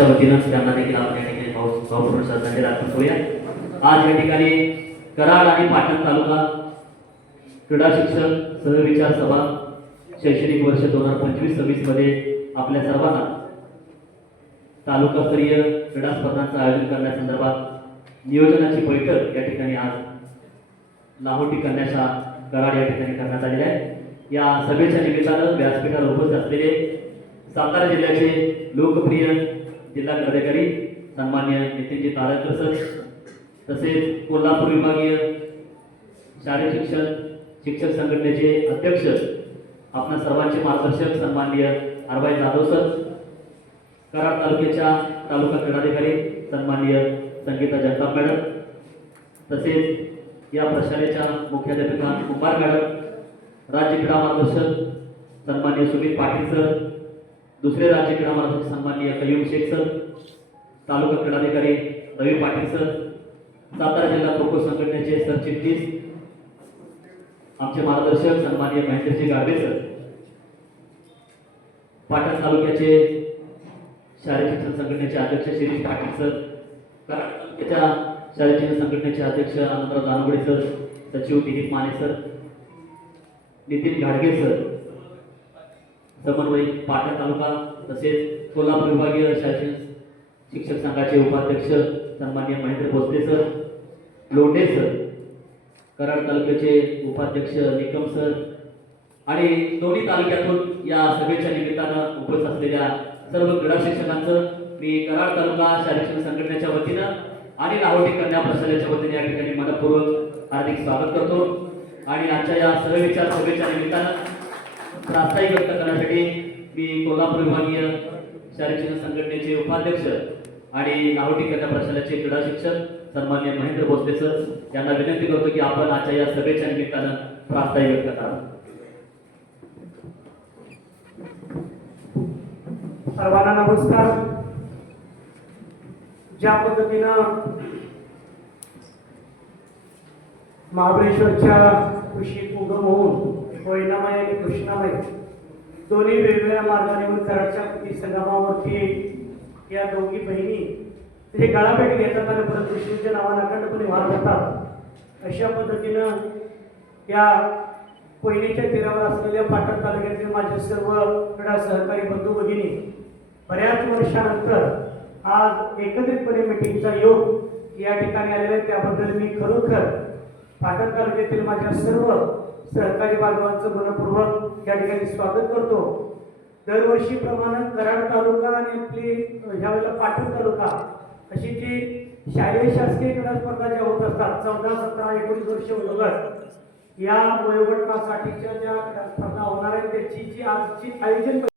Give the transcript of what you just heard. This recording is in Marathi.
वतीनं त्यांना देखील आपण या ठिकाणी भाऊ भावपूर्ण श्रद्धांजली अर्पण करूया. आज या ठिकाणी कराड आणि पाटण तालुका क्रीडा शिक्षण सहविचार सभा शैक्षणिक वर्ष दोन हजार पंचवीस सव्वीसमध्ये आपल्या सर्वांना तालुकास्तरीय क्रीडा स्पर्धांचं आयोजन करण्यासंदर्भात नियोजनाची बैठक या ठिकाणी आज लाहोटी कन्याशा कराड या ठिकाणी करण्यात आलेली आहे. या सभेच्या निमित्तानं व्यासपीठाला उपस्थित असलेले सातारा जिल्ह्याचे लोकप्रिय जिल्हा कार्यकारी सन्मान्य नितीनजी तारक सर तसेच कोल्हापूर विभागीय शालेय शिक्षण शिक्षक संघटनेचे अध्यक्ष आपणा सर्वांचे मार्गदर्शक सन्माननीय आरबाई जाधव सर कराड तालुक्याच्या तालुका क्रीडाधिकारी सन्माननीय संगीता जगताप मॅडम तसेच या प्रशालेच्या मुख्याध्यापिका कुंभार मॅडम राज्य क्रीडा मार्गदर्शक सन्माननीय सुमित पाटील सर दुसरे राज्य क्रीडा मार्गदर्शक सन्माननीय कयूम शेख सर तालुका क्रीडाधिकारी रवी पाटील सर सातारा जिल्हा खो खो संघटनेचे सरचिटणीस आमचे मार्गदर्शक सन्माननीय महेंद्रजी गाडवे सर पाटण तालुक्याचे शालेय शिक्षण संघटनेचे अध्यक्ष शिरीष पाटील सर कराड तालुक्याच्या शालेय शिक्षण संघटनेचे अध्यक्ष आनंदराव दानवडे सर सचिव दिलीप माने सर नितीन घाडगे सर समन्वयक पाटण तालुका तसेच कोल्हापूर विभागीय शासन शिक्षक संघाचे उपाध्यक्ष सन्मान्य महेंद्र भोसले सर लोंढे सर कराड तालुक्याचे उपाध्यक्ष निकम सर आणि दोन्ही तालुक्यातून या सभेच्या निमित्तानं उपस्थित असलेल्या सर्व क्रीडा शिक्षकांचं मी कराड तालुका शालेय संघटनेच्या वतीनं आणि लाहोटी कन्या प्रशालेच्या वतीने या ठिकाणी मनपूर्वक हार्दिक स्वागत करतो. आणि आजच्या या सर्वेच्या सभेच्या निमित्तानं प्रास्ताविक व्यक्त करण्यासाठी मी कोल्हापूर विभागीय शालेय शिक्षण संघटनेचे उपाध्यक्ष आणि नावटी कन्या प्रशालेचे क्रीडा शिक्षक सन्मान्य महेंद्र भोसले सर यांना विनंती करतो की आपण आजच्या या सभेच्या निमित्तानं प्रास्ताविक व्यक्त करा सर्वांना नमस्कार. ज्या पद्धतीनं महाबळेश्वरच्या कुशीत उगम होऊन कोयनामय असल्यामुळे दोन्ही वेगवेगळ्या मार्गाने कराडच्या कृती संगमावरती या दोघी बहिणी तिथे गळाभेट घेतात आणि परत विष्णूच्या नावाने अखंडपणे वाहत होतात अशा पद्धतीनं या कोयनेच्या तीरावर असलेल्या पाटण तालुक्यातील माझे सर्व क्रीडा सहकारी बंधू भगिनी बऱ्याच वर्षानंतर आज एकत्रितपणे मिटिंगचा योग या ठिकाणी आलेला आहे. त्याबद्दल मी खरोखर पाटण तालुक्यातील माझ्या सर्व सहकारी बांधवांचं मनपूर्वक या ठिकाणी स्वागत करतो. दरवर्षीप्रमाणे कराड तालुका आणि आपली ह्यावेळेला पाटण तालुका अशी जी शालेय शासकीय क्रीडा स्पर्धा ज्या होत असतात चौदा सतरा एकोणीस वर्ष वयोगट या वयोगटासाठीच्या ज्या स्पर्धा होणार आहेत त्याची जी आजची आयोजन